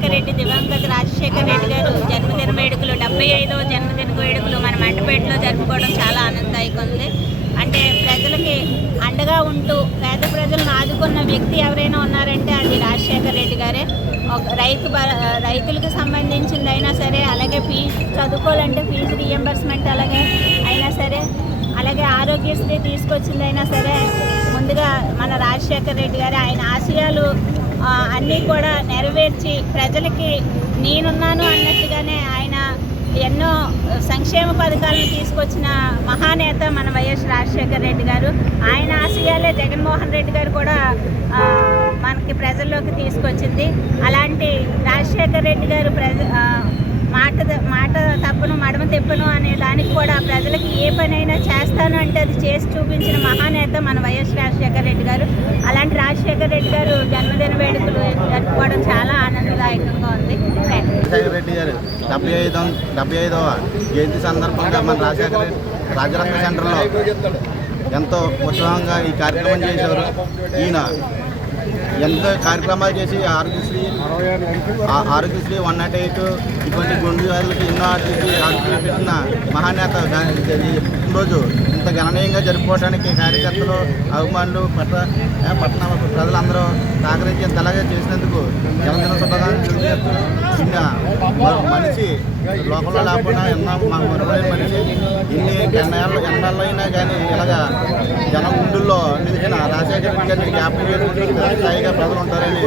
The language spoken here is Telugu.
రాజశేఖర రెడ్డి, దివంగత రాజశేఖర రెడ్డి గారు జన్మదిన వేడుకలు 75వ జన్మదిన వేడుకలు మన మంటపేటలో జరుపుకోవడం చాలా ఆనందదాయకంగా ఉంది. అంటే ప్రజలకి అండగా ఉంటూ పేద ప్రజలను ఆదుకున్న వ్యక్తి ఎవరైనా ఉన్నారంటే అది రాజశేఖర రెడ్డి గారే. రైతులకు సంబంధించింది అయినా సరే, అలాగే చదువుకోవాలంటే ఫీజు రియంబర్స్మెంట్ అలాగే అయినా సరే, అలాగే ఆరోగ్యశ్రీ తీసుకొచ్చిందైనా సరే, ముందుగా మన రాజశేఖర రెడ్డి గారు ఆయన ఆశయాలు అన్నీ కూడా నెరవేర్చి ప్రజలకి నేనున్నాను అన్నట్టుగానే ఆయన ఎన్నో సంక్షేమ పథకాలను తీసుకొచ్చిన మహానేత మన వైఎస్ రాజశేఖర రెడ్డి గారు. ఆయన ఆశయాలే జగన్మోహన్ రెడ్డి గారు కూడా మనకి ప్రజల్లోకి తీసుకొచ్చింది. అలాంటి రాజశేఖర రెడ్డి గారు మాట తప్పను మడమ తిప్పను అనే దానికి కూడా ప్రజలకి ఏ పనైనా చేస్తాను అంటే అది చేసి చూపించిన మహానేత మన వైఎస్ రాజశేఖర రెడ్డి గారు. అలాంటి రాజశేఖర రెడ్డి గారు జన్మదిన వేడుకలు జరుపుకోవడం చాలా ఆనందదాయకంగా ఉంది. రాజశేఖర రెడ్డి గారు 75వ జయంతి సందర్భంగా మన రాజరత్న సెంటర్లో ఎంతో ఉత్సాహంగా ఈ కార్యక్రమం చేశారు. ఈయన ఎంతో కార్యక్రమాలు చేసి ఆరోగ్యశ్రీ 108 ఇటువంటి గుండె వ్యాధులకి ఎన్నో ఆరోగ్యశ్రీ పెట్టిన మహానేత రోజు ఇంత గణనీయంగా జరుపుకోవడానికి కార్యకర్తలు, అభిమానులు, పట్టణ ప్రజలందరూ సహకరించి ఇంతలాగే చేసినందుకు జన్మదిన శుభాకాంక్షలు చెప్తూ మనిషి లోకంలో లేకుండా ఎన్నో మరువైన మనిషి ఇన్ని ఎన్నాళ్ళు అయినా కానీ ఇలాగా జనం గుండెల్లో నిలిచిన రాజశేఖర రెడ్డి గారిని జ్ఞాపకం చేసుకుంటూ స్థాయిగా ప్రజలు ఉంటారని